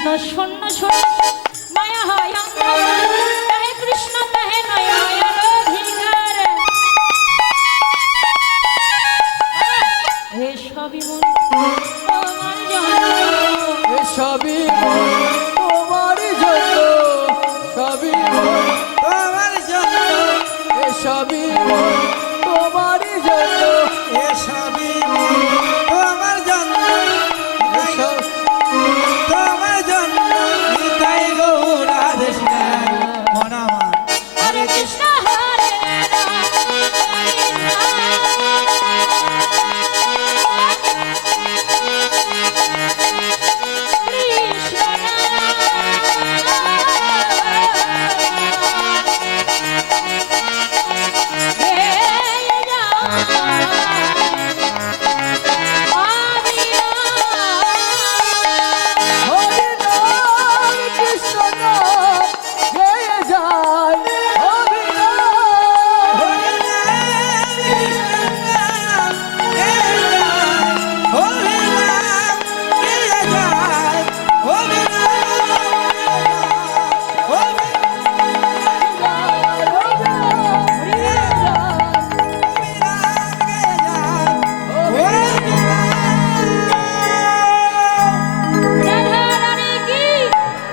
কৃষ্ণ শূন্য শূন্য।